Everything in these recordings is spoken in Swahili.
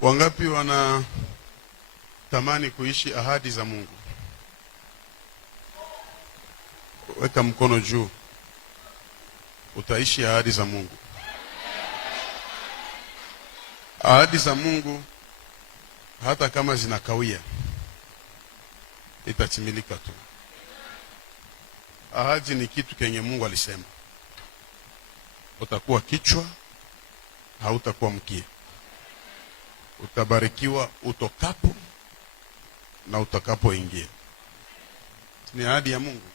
Wangapi wana tamani kuishi ahadi za Mungu? Weka mkono juu. Utaishi ahadi za Mungu. Ahadi za Mungu hata kama zinakawia itatimilika tu. Ahadi ni kitu kenye Mungu alisema. Utakuwa kichwa, hautakuwa mkia. Utabarikiwa utokapo na utakapoingia. Ni ahadi ya Mungu.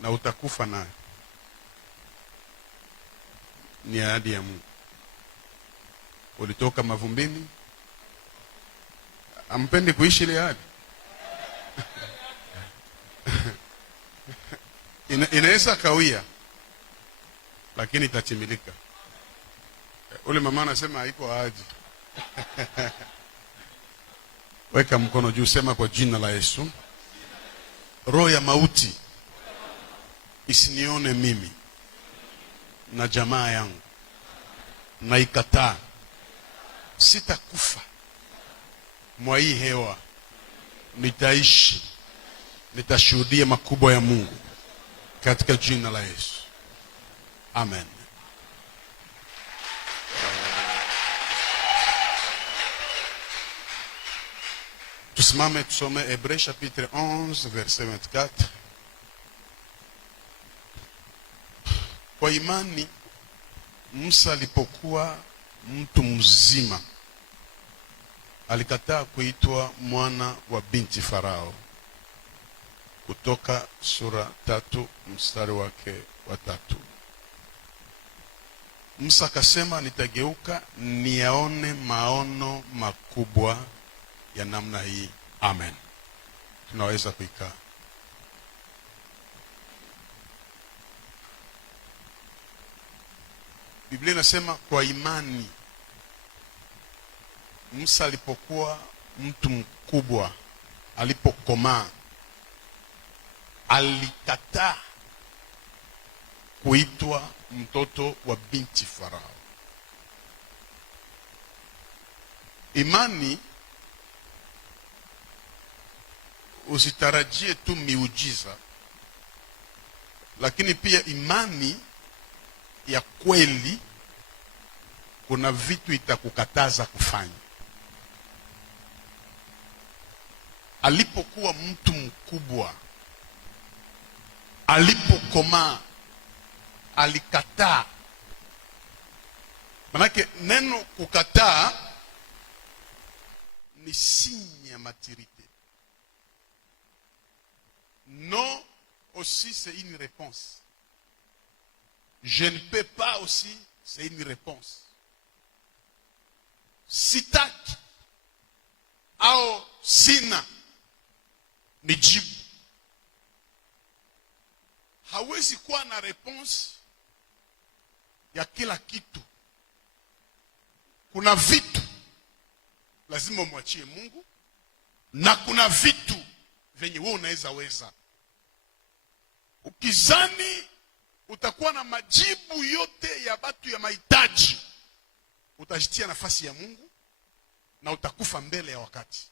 Na utakufa nayo. Ni ahadi ya Mungu. Ulitoka mavumbini. Ampendi kuishi ile ahadi. Inaweza kawia, lakini itatimilika. Ule mama anasema haiko ahadi. Weka mkono juu, sema kwa jina la Yesu. Roho ya mauti isinione mimi na jamaa yangu. Na ikataa. Sitakufa mwa hii hewa. Nitaishi. Nitashuhudia makubwa ya Mungu katika jina la Yesu. Amen. Tusimame tusome Hebreu chapitre 11 verset 24. Kwa imani Musa alipokuwa mtu mzima alikataa kuitwa mwana wa binti Farao. Kutoka sura 3 mstari wake wa 3. Musa akasema, nitageuka niyaone maono makubwa ya namna hii. Amen. Tunaweza kuikaa. Biblia inasema kwa imani Musa alipokuwa mtu mkubwa, alipokomaa, alikataa kuitwa mtoto wa binti Farao. Imani, usitarajie tu miujiza, lakini pia imani ya kweli kuna vitu itakukataza kufanya. Alipokuwa mtu mkubwa, alipokomaa, alikataa. Manake neno kukataa ni signe ya maturité. Non aussi c'est une réponse. Je ne peux pas aussi, c'est une réponse. Sitaki au sina ni jibu. Hawezi kuwa na réponse ya kila kitu. Kuna vitu lazima umwachie Mungu, na kuna vitu venye wewe unaweza weza. Ukizani utakuwa na majibu yote ya batu ya mahitaji, utajitia nafasi ya Mungu na utakufa mbele ya wakati.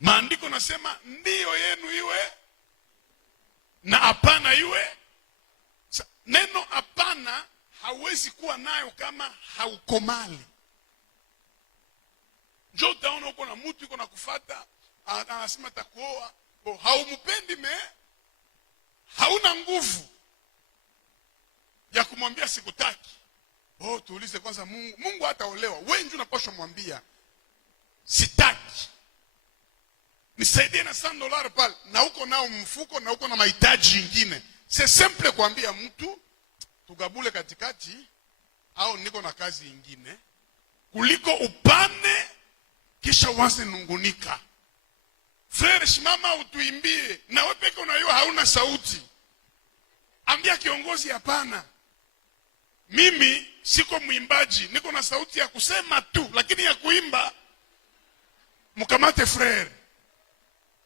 Maandiko nasema ndio yenu iwe na hapana iwe. Neno hapana hauwezi kuwa nayo kama haukomali. Njoo utaona uko na mtu yuko na kufuata, anasema takuoa, haumupendi hauna nguvu ya kumwambia sikutaki. Tuulize kwanza Mungu. Mungu hataolewa. Wewe ndio unapaswa mwambia sitaki. Nisaidie na $100 pale, na uko nao mfuko na uko na mahitaji mengine. C'est simple kuambia mtu tugabule katikati au niko na kazi nyingine, kuliko upane kisha uanze nungunika. Frere, simama utuimbie, na wewe peke unajua hauna sauti. Ambia kiongozi hapana. Mimi siko mwimbaji, niko na sauti ya kusema tu, lakini ya kuimba mkamate frere.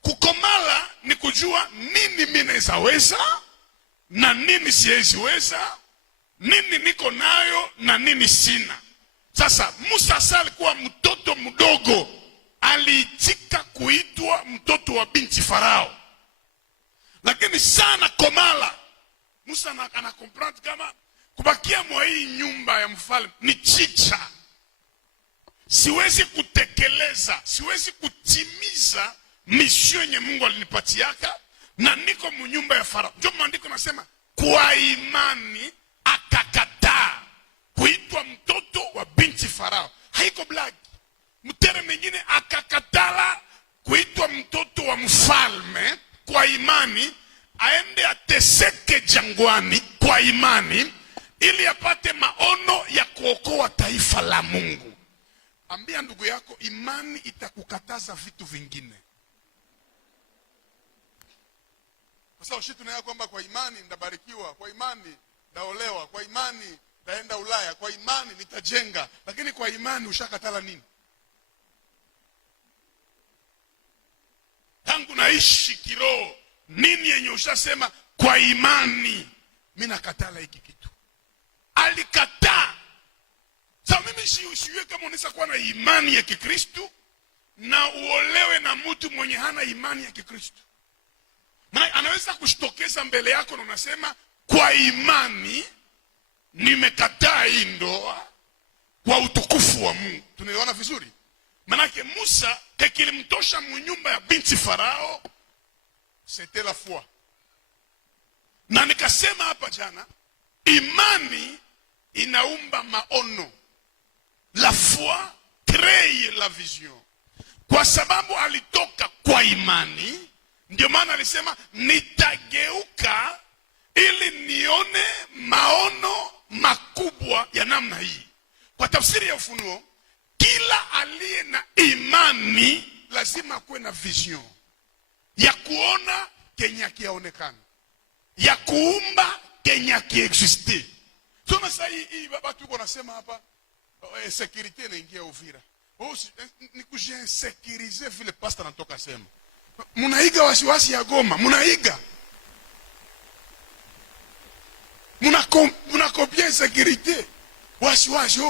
Kukomala ni kujua nini mimi naweza na nini siwezi weza, nini niko nayo na nini sina. Sasa Musa sasa alikuwa mtoto mdogo, aliitika kuitwa mtoto wa binti Farao. Lakini sana komala Musa ana comprendre kama kubakia mwa hii nyumba ya mfalme ni chicha. Siwezi kutekeleza, siwezi kutimiza mission yenye Mungu alinipatiaka, na niko mnyumba ya Farao. Ndio maandiko nasema kwa imani akakataa kuitwa mtoto wa binti Farao. Haiko black. Mtere mwingine akakatala kuitwa mtoto wa mfalme kwa imani, aende ateseke jangwani kwa imani ili apate maono ya kuokoa taifa la Mungu. Ambia ndugu yako, imani itakukataza vitu vingine. Kwa sababu sisi tunaona kwamba kwa imani ndabarikiwa, kwa imani ndaolewa, kwa imani ndaenda Ulaya, kwa imani nitajenga. Lakini kwa imani ushakatala nini? Tangu naishi kiroho, nini yenye ushasema kwa imani mimi nakatala hiki kitu? Alikataa. Sasa mimi siwe kama unaweza kuwa na imani ya Kikristo na uolewe na mtu mwenye hana imani ya Kikristo. Maana anaweza kushtokeza mbele yako na unasema kwa imani nimekataa hii ndoa kwa utukufu wa Mungu. Tunaelewana vizuri? Manake Musa kilimtosha mnyumba ya binti Farao, c'était la foi. Na nikasema hapa jana, imani inaumba maono. La foi crée la vision. Kwa sababu alitoka kwa imani, ndio maana alisema nitageuka ili nione maono makubwa ya namna hii. Kwa tafsiri ya Ufunuo, kila aliye na imani lazima kuwe na vision ya kuona kenye kiaonekana, ya kuumba kenye kiexiste. Tuna sasa hii baba tuko nasema hapa security inaingia Uvira. Ni kujiinsécuriser vile pastor anatoka sema. Munaiga wasiwasi ya Goma, munaiga. Munakopia insécurité. Wasiwasi,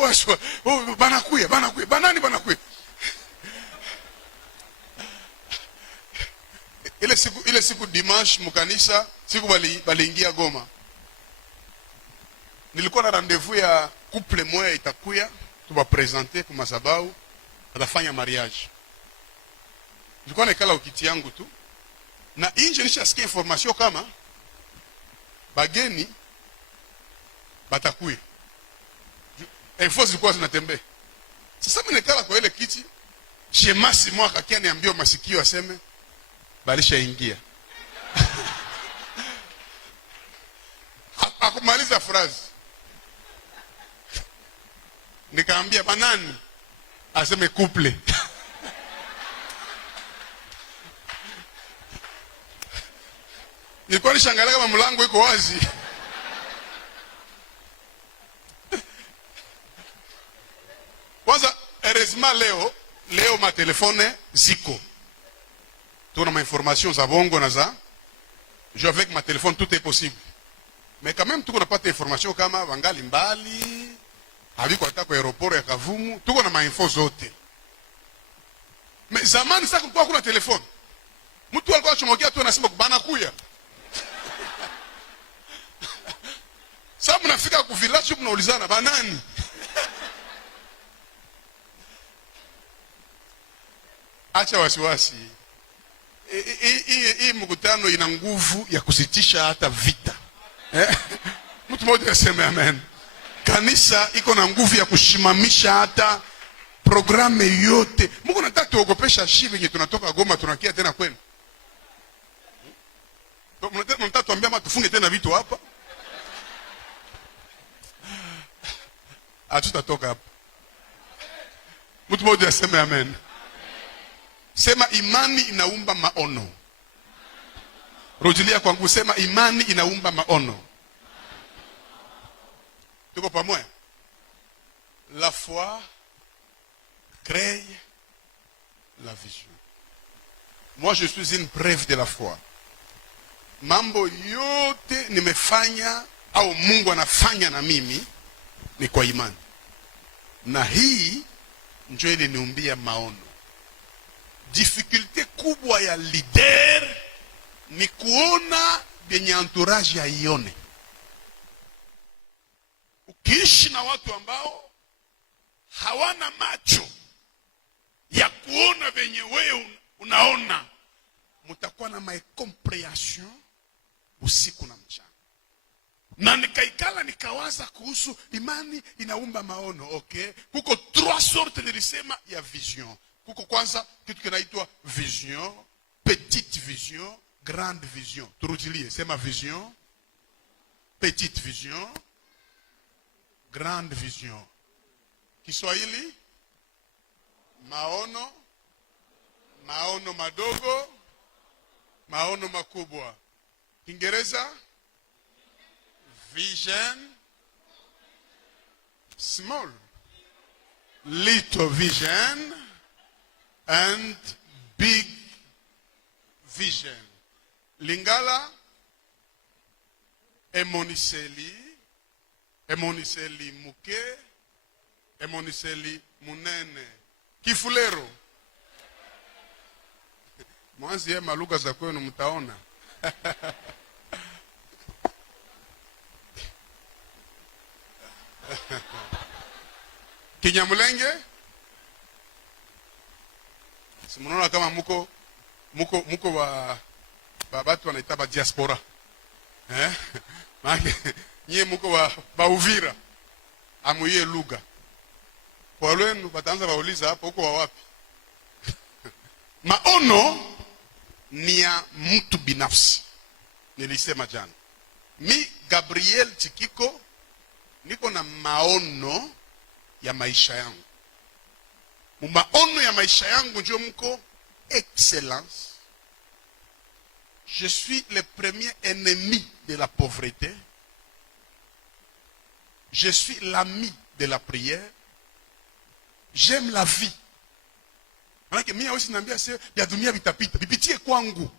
banakuya. Banani banakuya? Ile siku dimanche mkanisa, siku baliingia Goma. Nilikuwa na rendez-vous ya couple moya itakuya, tuba presenter kwa madhabahu, atafanya mariage. Nilikuwa nakala ukiti yangu tu, na nje nishasikia information kama bageni batakuya. Info zilikuwa zinatembea. Sasa mimi nakala kwa ile kiti, shemasi mwaka kia niambia masikio aseme balisha ingia. Akumaliza phrase. Nikaambia banani? Aseme couple. Nilikuwa nishangalia kama mlango iko wazi. Kwanza heureusement leo ma telefone ziko. Tuna ma information za bongo na za. Je avec ma téléphone tout est possible. Mais quand même tuko napata information kama wangali mbali. Habiko hata kwa aeroport ya Kavumu, tuko na mainfo zote. Mais zamani sasa kulikuwa kuna telefone. Mtu alikuwa achomokea tu anasema bana kuya. Sasa mnafika ku village mnaulizana banani? Acha wasiwasi. Hii mkutano ina nguvu ya kusitisha hata vita. Mtu mmoja aseme amen. Kanisa iko na nguvu ya kushimamisha hata programu yote. Mungu nataka tuogopesha shivi yenye tunatoka Goma tunakia tena kwenu. Mnataka tuambia ama tufunge tena vitu hapa? Hatutatoka hapa. Mtu mmoja aseme amen. Sema imani inaumba maono. Rudilia kwangu, sema imani inaumba maono. Tuko pamoja? La foi crée la vision. Moi je suis une preuve de la foi. Mambo yote nimefanya au Mungu anafanya na mimi ni kwa imani. Na hii ndio ile niumbia maono. Difficulté kubwa ya leader ni kuona benye entourage ya ione. Ukiishi na watu ambao hawana macho ya kuona venye wewe unaona, mutakuwa na maicomprehension usiku na mchana. Na nikaikala nikawaza kuhusu imani inaumba maono. Okay, kuko 3 sortes nilisema ya vision. Kuko kwanza kitu kinaitwa vision, petite vision, grande vision. Turudilie, sema vision, petite vision, grande vision. Kiswahili maono, maono madogo, maono makubwa. Kiingereza vision, small, little vision and big vision. Lingala emoniseli, emoniseli muke, emoniseli munene. Kifulero mwanzi ya lugha za kwenu mtaona. Kinyamulenge simunaona kama muko wa batu wanaita ba diaspora. Maana nyie muko wa Uvira amuye lugha. Kwa lwenu bataanza bauliza hapo uko wa wapi? Maono ni ya mtu binafsi. Nilisema jana. Mi Gabriel Chikiko niko na maono ya maisha yangu. Maono ya maisha yangu ndio mko excellence. Je suis le premier ennemi de la pauvreté. Je suis l'ami de la prière. J'aime la vie. Manake mimi hawezi niambia sasa ya dunia vitapita, bipitie kwangu.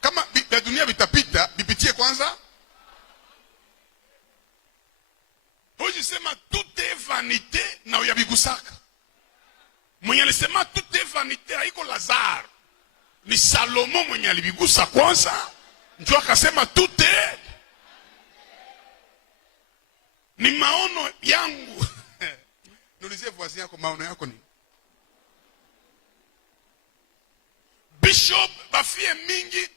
Kama ya dunia vitapita, bipitie kwanza. Hoji sema tout est vanité na uyabigusaka. Mwenye alisema tout est vanité haiko Lazare. Ni Salomo mwenye alibigusa kwanza. Ndio akasema tout est. Ni maono yangu. Nulizie voisin yako maono yako ni. Bishop bafie mingi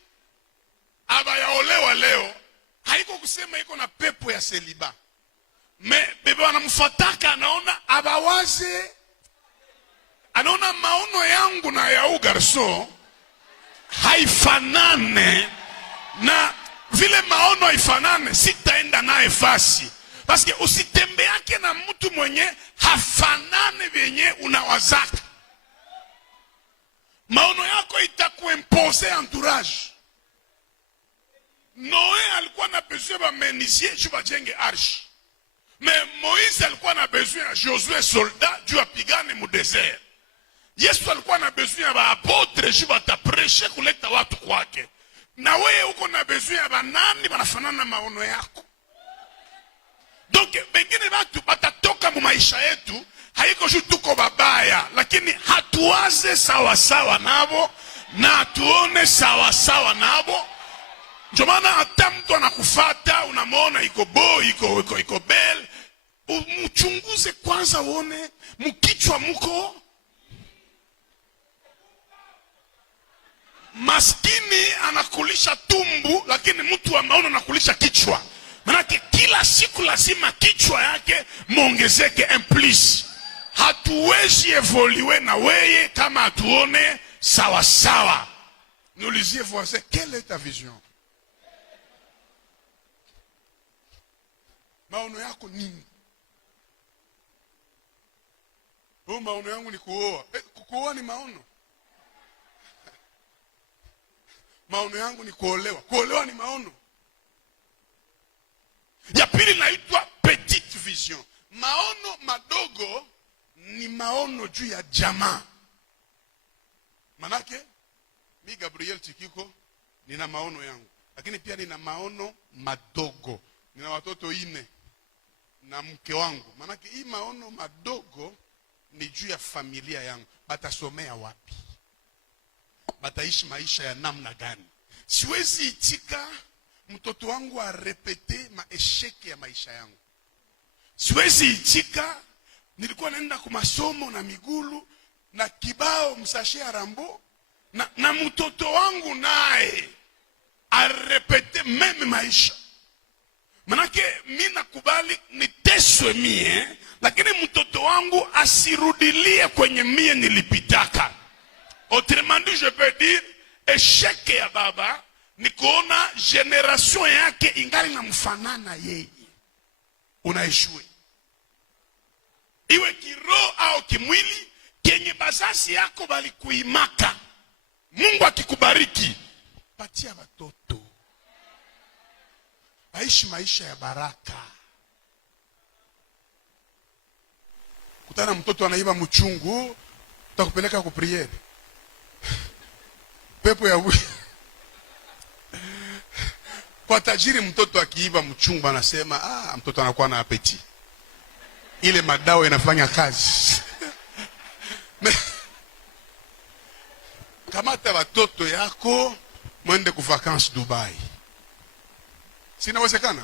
abayaolewa leo. Haiko kusema iko na pepo ya celibat. Me bebe wanamfataka anaona abawaze. Anaona maono yangu na ya ugarso haifanane. Na vile maono haifanane sitaenda naye fasi. Paske usitembeake na mtu mwenye hafanane venye unawazaka. Maono yako itakuimpose entourage. Noe alikuwa na besoin ba menisier juu bajenge arche. Mais Moïse alikuwa na besoin ya Josué soldat juu apigane mu desert. Yesu alikuwa na besoin ya ba apotre juu batapreshe kuleta watu kwake. Na wewe uko na besoin ya banani banafanana na maono yako. Donc bengine watu batatoka mu maisha yetu haiko juu tuko babaya, lakini hatuwaze sawa sawa nabo na tuone sawa sawa nabo. Ndio maana hata mtu anakufuata unamwona iko bo iko bel, umchunguze kwanza uone mkichwa muko maskini anakulisha tumbu, lakini mtu wa maono anakulisha kichwa. Manake kila siku lazima kichwa yake muongezeke plus. Hatuwezi evoluer na weye kama hatuone sawa sawa. Nulizie voisin, quelle est ta vision? Maono yako nini? Maono yangu ni kuoa. Kuoa ni maono. Maono yangu ni kuolewa. Kuolewa ni maono. Ya pili naitwa petite vision. Maono madogo ni maono juu ya jamaa. Manake mi Gabriel Chikiko nina maono yangu, lakini pia nina maono madogo. Nina watoto 4 na mke wangu. Manake hii maono madogo ni juu ya familia yangu. Batasomea wapi? Bataishi maisha ya namna gani? Siwezi itika mtoto wangu arepete maesheke ya maisha yangu. Siwezi itika nilikuwa naenda kwa masomo na migulu na kibao msashe ya Rambo na mtoto wangu naye arepete meme maisha. Manake mimi nakubali niteswe mie, lakini mtoto wangu asirudilie kwenye mie nilipitaka. Autrement dit, je peux dire, échec ya baba ni kuona generation yake ingali na mfanana yeye. Unaishwe. Iwe kiroho au kimwili, kenye bazazi yako bali kuimaka. Mungu akikubariki, patia watoto. Aishi maisha ya baraka. Kutana mtoto anaiba mchungu, utakupeleka ku priere. Pepo ya kwa tajiri mtoto akiiba mchungu anasema, mtoto anakuwa na apeti. Ile madawa inafanya kazi. Kamata watoto yako, mwende ku vacances Dubai. Sinawezekana?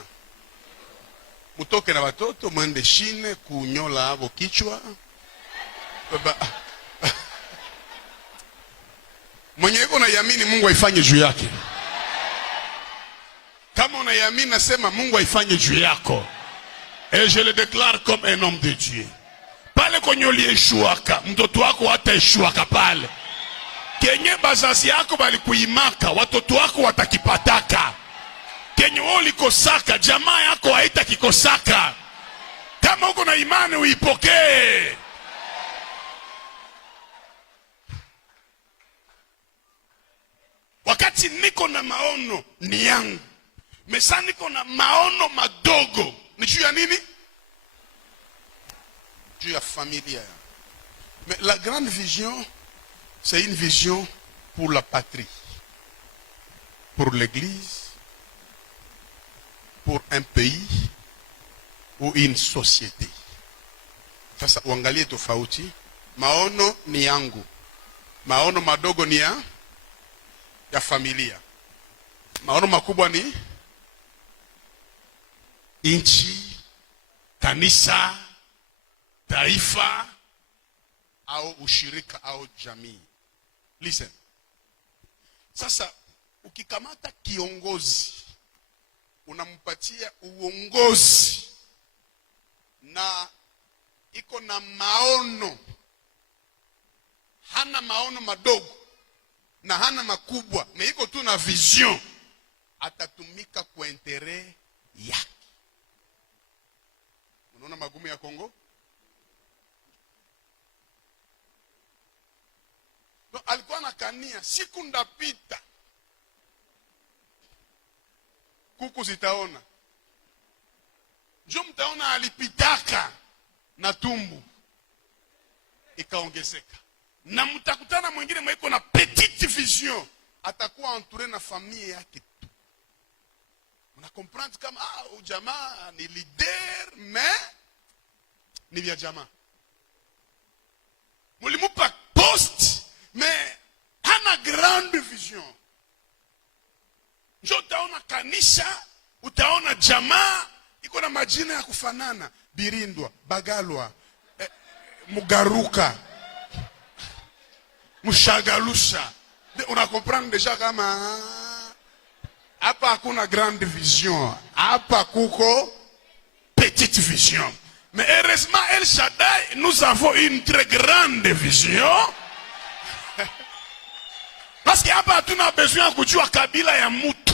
Mutoke na watoto mwende Chine kunyola abo kichwa. Mwenye yuko unayamini Mungu aifanye juu yake. Kama unayamini nasema Mungu aifanye juu yako. Et je le déclare comme un homme de Dieu. Pale kwenye ulieshuaka, mtoto wako hataeshuaka pale. Kenye bazazi yako bali kuimaka, watoto wako watakipataka. Kenye wewe ulikosaka, jamaa yako haitakikosaka. Kama uko na imani uipokee. Wakati niko na maono ni yangu. Mesa niko na maono madogo. Ni juu ya nini? Juu ya familia. Mais la grande vision, c'est une vision pour la patrie. Pour l'église. Pour un pays. Ou une société. Sasa uangalie tofauti. Maono ni yangu. Maono madogo ni ya familia. Maono makubwa ni inchi, kanisa, taifa au ushirika au jamii. Listen. Sasa ukikamata kiongozi, unampatia uongozi na iko na maono, hana maono madogo na hana makubwa, na iko tu na vision, atatumika kwa intere yake. Unaona magumu ya Kongo? No, alikuwa na kania, siku ndapita kuku zitaona. Njoo mtaona alipitaka na tumbu ikaongezeka. Na mtakutana mwingine mwiko na petite vision, atakuwa entouré na familia yake tu. Una comprendre kama ujamaa ni leader mais ni vya jamaa. Mulimupa post mais hana grande vision. Njoo utaona kanisa, utaona jamaa iko na majina ya kufanana, Birindwa, Bagalwa, Mugaruka, Mushagalusha. Una comprendre déjà kama hapa hakuna grande vision, hapa kuko petite vision. Mais heureusement El Shaddai, nous avons une très grande vision. Parce que hapa hatuna besoin kujua kabila ya mutu.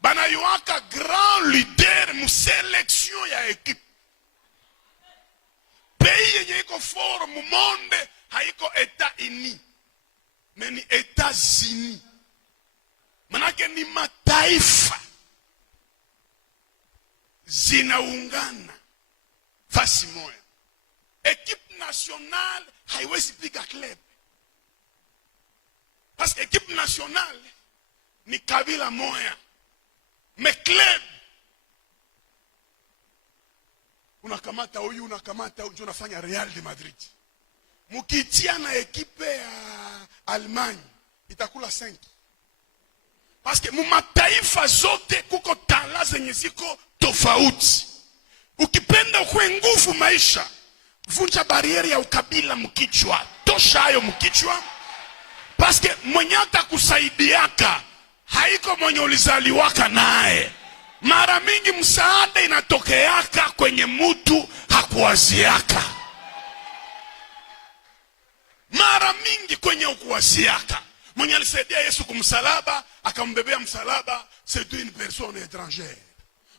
Bana yuaka grand leader mu selection ya equipe. Pays yenye iko fort mu monde haiko États-Unis, mais ni États-Unis. Manake ni mataifa zinaungana fasi moja. Equipe nationale haiwezi piga club. Parce que équipe nationale ni kabila moja. Mais club unakamata huyu, unakamata huyu, unafanya Real de Madrid. Mukitia na ekipe ya Allemagne itakula 5. Paske mumataifa zote kuko tala zenye ziko tofauti. Ukipenda ukwe nguvu maisha, vunja barieri ya ukabila mkichwa. Tosha hayo mkichwa. Paske mwenye atakusaidiaka haiko mwenye ulizaliwaka naye. Mara mingi msaada inatokeaka kwenye mtu hakuwaziaka. Mara mingi kwenye ukuwaziaka. Mwenye alisaidia Yesu kumsalaba, akambebea msalaba, c'est une personne étrangère.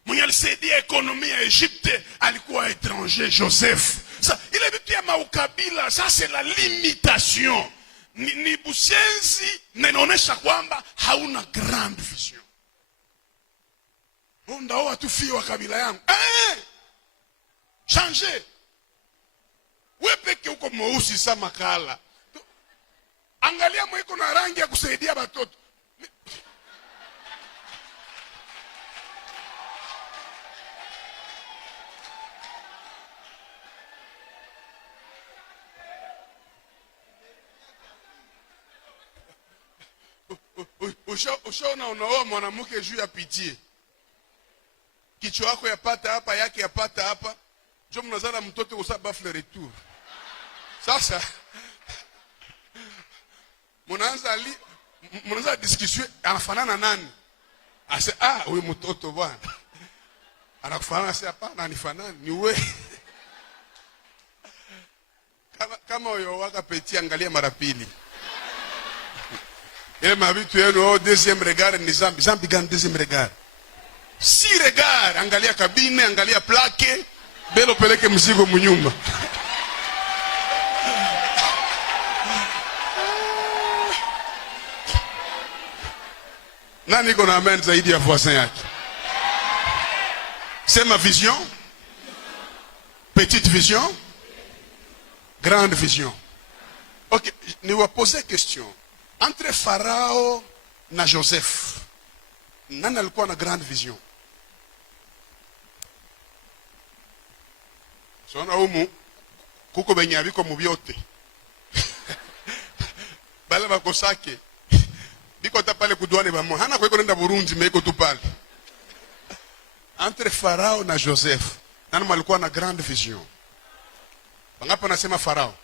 Mwenye alisaidia ekonomi ya Egypte, alikuwa étranger, Joseph. Sa, ile vitu ya maukabila, ça c'est la limitation. Ni bushenzi, na inaonesha kwamba hauna grande vision. Ndaoa tufie wa kabila yangu. Changer. Wepeke uko mweusi sama kala. Angalia mwiko na rangi ya kusaidia batoto. Ushaona unaoa mwanamke juu ya pitie. Kichwa yako yapata hapa, yake yapata hapa. Jo mnazala mtoto usaba fle retour. Sasa mnaanza discussion, anafanana nani? Ase huyu mtoto bwana. Anakufanana, sasa hapana anifanani, ni wewe. Kama uyo waka peti, angalia mara pili. Ile mabitu yenu deuxième regard ni zambi. Zambi gani deuxième regard? Si regard, angalia kabine, angalia plaque, belo peleke mzigo mnyuma. Nani kona amen zaidi ya voisin yake? Sema vision, petite vision, grande vision. Ok, ni wa poser question. Entre Farao na Joseph, nani alikuwa na grande vision? Sona umu kuko benye abiko mubyote. Bale bakosake. Biko tapale kudwane ba mo. Hana kweko nenda Burundi meko tu pale. Entre Farao na Joseph, nani alikuwa na grande vision? Bangapo nasema Farao.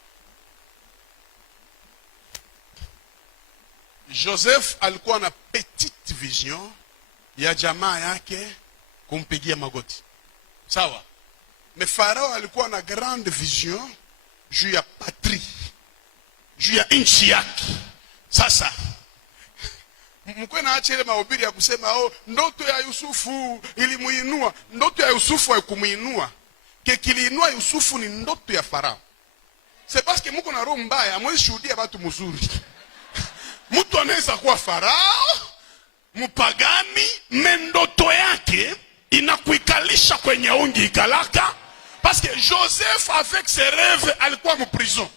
Joseph alikuwa na petite vision ya jamaa yake kumpigia magoti. Sawa? Mais Farao alikuwa na grande vision juu ya patrie, juu ya nchi yake. Sasa mkwe na acha ile mahubiri ya kusema ndoto ya Yusufu ilimuinua. Ndoto ya Yusufu haikumuinua. Kiliinua Yusufu ni ndoto ya Farao. C'est parce que mko na roho mbaya, hamwezi shuhudia watu mzuri. Mtu anaweza kuwa Farao, mpagani, mendoto yake inakuikalisha kwenye ungi ikalaka. Parce que Joseph avec ses rêves alikuwa mu prison.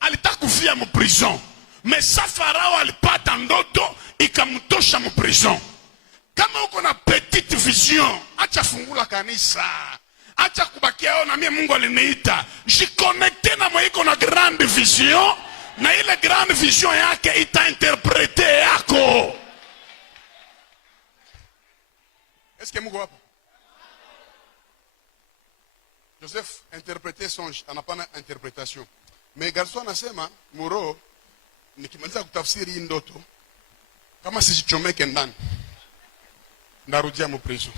Alitaka kufia mu prison. Mais sa Farao alipata ndoto ikamtosha mu prison. Kama uko na petite vision, acha fungula kanisa. Acha kubakia na mimi Mungu aliniita. Jiconnecte na mwiko na grande vision. Na ile grande vision yake itainterprete yako. Est-ce que Mungu hapo? Joseph interprétait songe, anapana interpretation. Mais garçon anasema muro nikimaliza kutafsiri hii ndoto kama sijichomeke ndani ndarudia mu prison.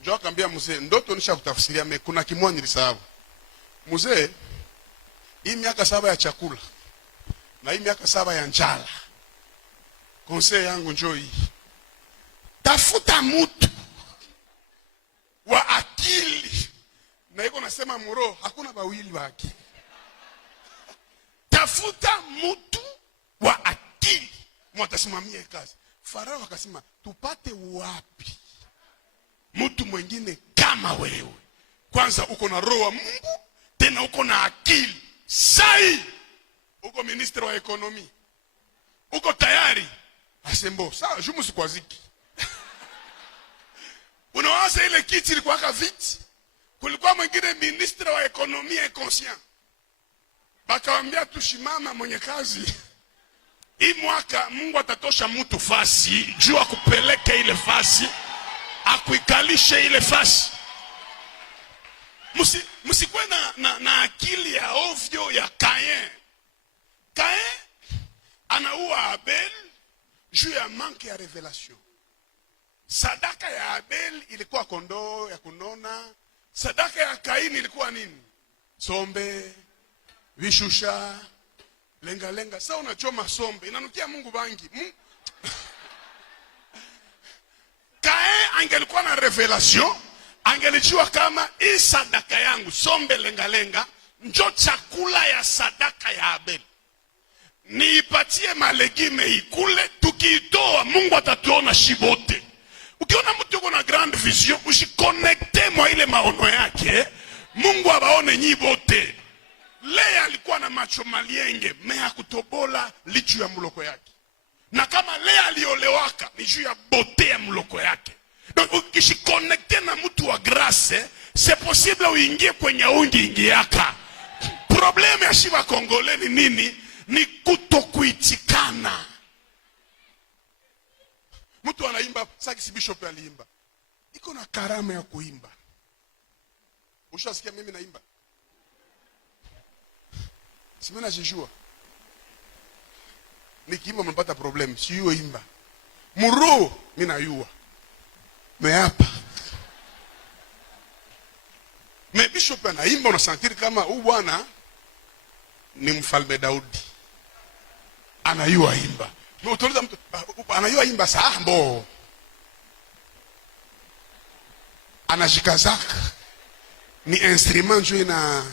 Njoo akambia mzee, ndoto nisha kutafsiria me kuna kimoja nilisahau. Mzee, hii miaka 7 ya chakula na hii miaka 7 ya njala. Conseil yangu njoo hii. Tafuta mtu wa akili. Na iko nasema muro hakuna bawili wa akili. Tafuta mtu wa akili mwatasimamia kazi. Farao akasema tupate wapi mtu mwingine kama wewe? Kwanza uko na roho wa Mungu, tena uko na akili. Sai uko ministre wa ekonomi, uko tayari. Asembo sawa, jumu sikwaziki. Unawaza ile kiti ilikuwa viti Kulikuwa mwingine ministre wa ekonomia inconscient. Bakawambia tushimama mwenye kazi. Hii mwaka Mungu atatosha mtu fasi, juu akupeleke ile fasi, akuikalishe ile fasi. Msikuwe na akili ya ovyo ya Kain. Kain anaua Abel juu ya manque ya revelation. Sadaka ya Abel ilikuwa kondoo ya kunona. Sadaka ya Kain ilikuwa nini? Sombe, vishusha, lenga. Sasa unachoma sombe, inanukia Mungu bangi. Kain angelikuwa na revelation, angelijua kama hii sadaka yangu sombe lenga njo chakula ya sadaka ya Abel. Niipatie malegime ikule, tukiitoa Mungu atatuona shibote. Ukiona mtu yuko na grand vision, usikonekte mwa ile maono yake, Mungu abaone nyibote. Lea alikuwa na macho malienge, mea kutobola lichu ya muloko yake. Na kama Lea aliolewaka, ni juu ya bote ya muloko yake. Donc ukishikonekte na mtu wa grace, c'est possible uingie kwenye ingiaka. Probleme ya shiva Kongole ni nini? Ni kutokuitikana. Mtu anaimba, saki bishop aliimba. Iko na karama ya kuimba. Ushasikia mimi naimba? Simena jijua. Nikiimba mpata problem, si yuo imba. Muro, mimi nayua. Meapa. Me bishop anaimba, unasantiri kama huyu bwana ni mfalme Daudi. Anayua imba. Utauliza mtu anayua imba sambo. Anajikazaka. Ni instrument juu na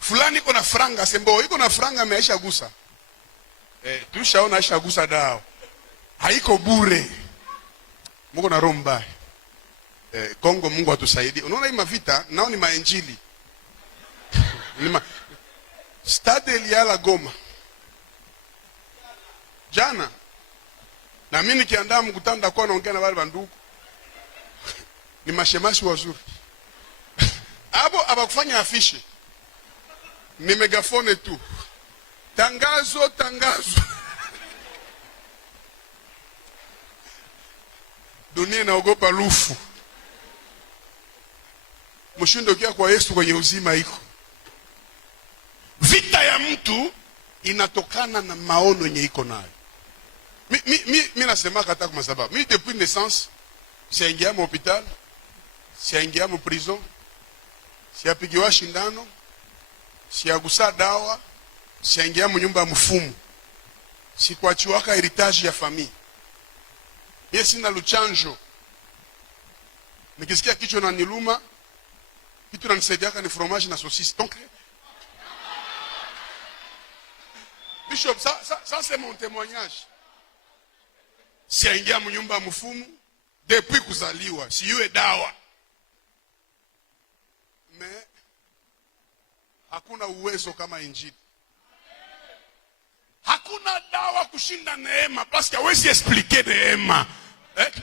fulani iko na franga sembo, iko na franga ameisha gusa. Tushaona aisha gusa dao. Haiko bure. Mungu na romba. Kongo Mungu atusaidie. Unaona hii mavita nao ni maenjili. Stade Eliala Goma. Jana na mimi nikiandaa mkutano ndakuwa naongea na wale bandugu. Ni mashemashi wazuri. Abo abakufanya afishi. Ni megafone tu. Tangazo. Dunia inaogopa lufu. Mshindo kia kwa Yesu kwenye uzima iko. Vita ya mtu inatokana na maono yenye iko nayo. Mimi nasema hata kwa sababu mimi depuis naissance siingia mu hospital, siingia mu prison, siapigiwa shindano, siagusa dawa, siingia mu nyumba ya mfumu. Sikuachiwaka heritage ya famille. Mimi sina luchanjo. Nikisikia kichwa na niluma, kitu nanisaidiaka ni fromage na saucisse. Donc Bishop, ça c'est mon témoignage. Si aingia mnyumba mfumu depuis kuzaliwa, si yue dawa. Mais hakuna uwezo kama injili. Hakuna dawa kushinda neema, parce que hawezi expliquer neema.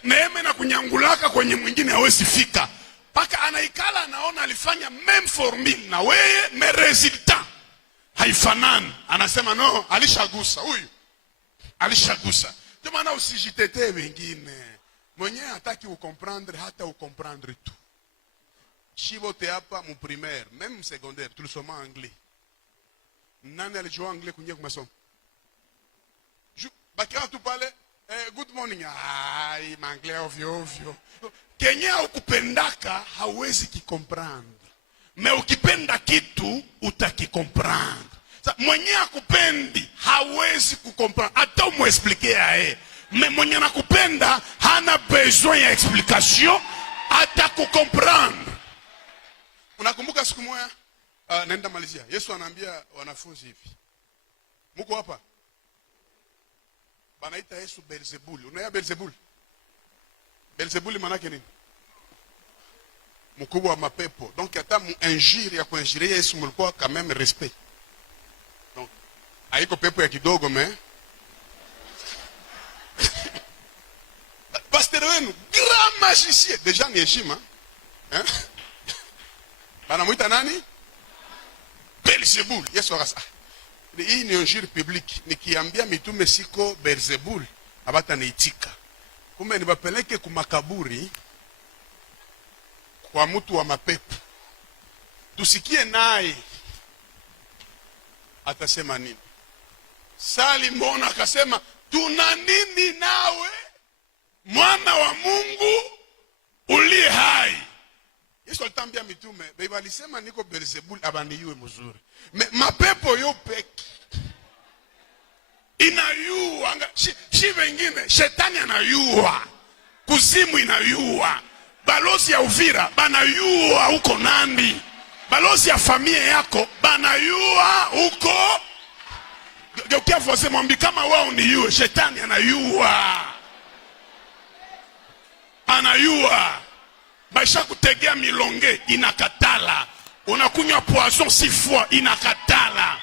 Neema na kunyangulaka kwenye mwingine hawezi fika. Paka anaikala anaona alifanya même formule na wewe me resultat haifanani. Anasema no, alishagusa huyu. Alishagusa. Ndio maana usijitetee wengine. Mwenyewe hataki ukomprendre hata ukomprendre tu. Shibote hapa mu primaire, même secondaire, tulisoma anglais. Nani alijua anglais kuingia kwa masomo? Bakia tu pale, good morning. Ai, manglais ovyo. Kenya ukupendaka hauwezi kikomprendre. Me ukipenda kitu utakikomprendre. Mwenye akupendi hawezi kukomprendre. Hata umuexpliquer ae. Me mwenye nakupenda hana besoin ya explication, hata kukomprendre. Unakumbuka siku moja naenda malizia. Yesu anaambia wanafunzi hivi. Muko hapa? Banaita Yesu Beelzebul. Unaya Beelzebul? Beelzebul maana yake nini? Mkubwa wa mapepo. Donc hata injiri ya kuinjiri Yesu mlikuwa quand même respect. Donc haiko pepo ya kidogo me. Pasteur wenu grand magicien, déjà ni heshima. Banamuita nani? Beelzebul. Yesu akasema hii ni injili public, nikiambia mitume siko Beelzebul abata niitika. Kumbe nibapeleke kumakaburi kwa mtu wa mapepo, tusikie naye atasema nini. Sali mbona akasema tuna nini nawe mwana wa Mungu uliye hai? Yesu alitambia mitume, beba alisema niko Beelzebul abaniyue mzuri. Mapepo yo peki inayua, shi wengine shetani anayua, kuzimu inayua, balozi ya Uvira banayua huko Nandi, balozi ya familia yako banayua huko. Geukia fose mwambi kama wao ni yue, shetani anayua. Anayua. Baisha kutegea milonge inakatala. Unakunywa poison 6 fois inakatala.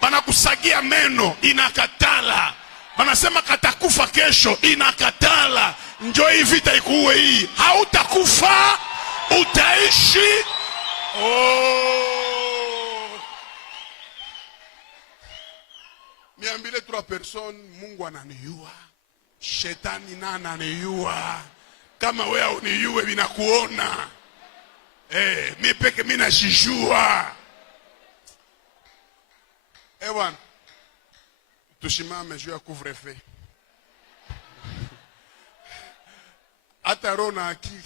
Banakusagia meno inakatala. Banasema katakufa kesho inakatala. Njoo hii vita ikuue hii. Hautakufa, utaishi. Oh. Miambile 3 personnes, Mungu ananiyua, shetani na ananiyua. Kama wewe uniyue binakuona. Mimi peke mimi najijua. Bwana, tusimame juu ya couvre-feu. Hata roho na akili